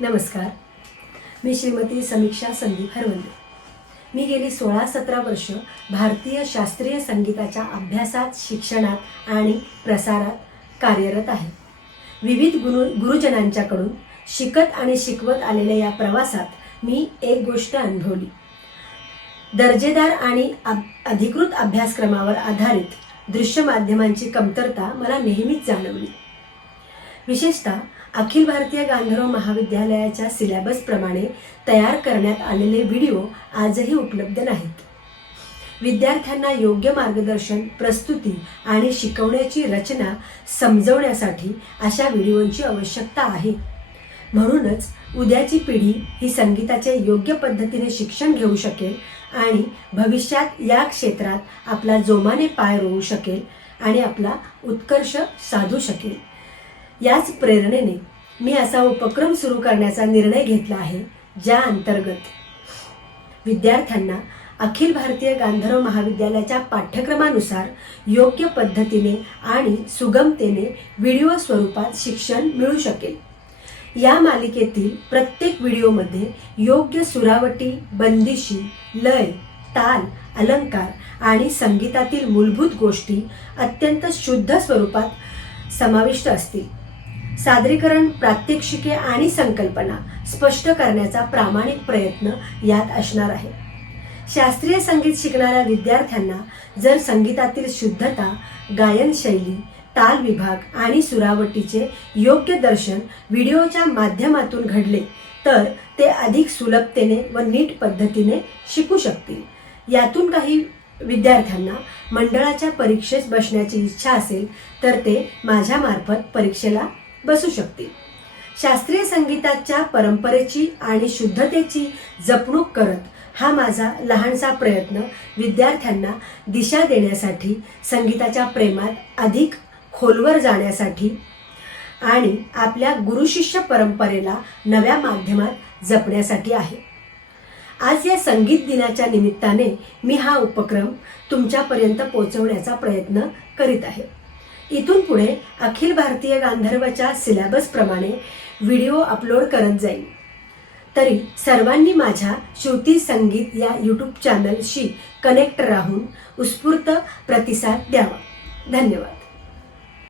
नमस्कार. मी श्रीमती समीक्षा संदीप हरवंदे. मी गेली सोळा सतरा वर्ष भारतीय शास्त्रीय संगीताच्या अभ्यासात शिक्षणात आणि प्रसारात कार्यरत आहे. विविध गुरु गुरुजनांच्याकडून शिकत आणि शिकवत आलेल्या या प्रवासात मी एक गोष्ट अनुभवली. दर्जेदार आणि अभ- अधिकृत अभ्यासक्रमावर आधारित दृश्य माध्यमांची कमतरता मला नेहमीच जाणवली. विशेषतः अखिल भारतीय गांधर्व महाविद्यालयाच्या सिलॅबसप्रमाणे तयार करण्यात आलेले व्हिडिओ आजही उपलब्ध नाहीत. विद्यार्थ्यांना योग्य मार्गदर्शन प्रस्तुती आणि शिकवण्याची रचना समजवण्यासाठी अशा व्हिडिओंची आवश्यकता आहे. म्हणूनच उद्याची पिढी ही संगीताचे योग्य पद्धतीने शिक्षण घेऊ शकेल आणि भविष्यात या क्षेत्रात आपला जोमाने पाय रोवू शकेल आणि आपला उत्कर्ष साधू शकेल. याच प्रेरणेने मी असा उपक्रम सुरू करण्याचा निर्णय घेतला आहे ज्या अंतर्गत विद्यार्थ्यांना अखिल भारतीय गांधर्व महाविद्यालयाच्या पाठ्यक्रमानुसार योग्य पद्धतीने आणि सुगमतेने व्हिडिओ स्वरूपात शिक्षण मिळू शकेल. या मालिकेतील प्रत्येक व्हिडिओमध्ये योग्य सुरावटी बंदिशी लय ताल अलंकार आणि संगीतातील मूलभूत गोष्टी अत्यंत शुद्ध स्वरूपात समाविष्ट असतील. सादरीकरण प्रात्यक्षिके आणि संकल्पना स्पष्ट करण्याचा प्रामाणिक प्रयत्न यात असणार आहे. शास्त्रीय संगीत शिकणाऱ्या विद्यार्थ्यांना जर संगीतातील शुद्धता गायनशैली ताल विभाग आणि सुरावटीचे योग्य दर्शन व्हिडिओच्या माध्यमातून घडले तर ते अधिक सुलभतेने व नीट पद्धतीने शिकू शकतील. यातून काही विद्यार्थ्यांना मंडळाच्या परीक्षेस बसण्याची इच्छा असेल तर ते माझ्यामार्फत परीक्षेला बसू शकतील. शास्त्रीय संगीताच्या परंपरेची आणि शुद्धतेची जपणूक करत हा माझा लहानसा प्रयत्न विद्यार्थ्यांना दिशा देण्यासाठी संगीताच्या प्रेमात अधिक खोलवर जाण्यासाठी आणि आपल्या गुरुशिष्य परंपरेला नव्या माध्यमात जपण्यासाठी आहे. आज या संगीत दिनाच्या निमित्ताने मी हा उपक्रम तुमच्यापर्यंत पोहोचवण्याचा प्रयत्न करीत आहे. इथून पुढे अखिल भारतीय गांधर्वच्या सिलेबसप्रमाणे व्हिडिओ अपलोड करत जाईल. तरी सर्वांनी माझ्या श्रुती संगीत या यूट्यूब चॅनलशी कनेक्ट राहून उत्स्फूर्त प्रतिसाद द्यावा. धन्यवाद.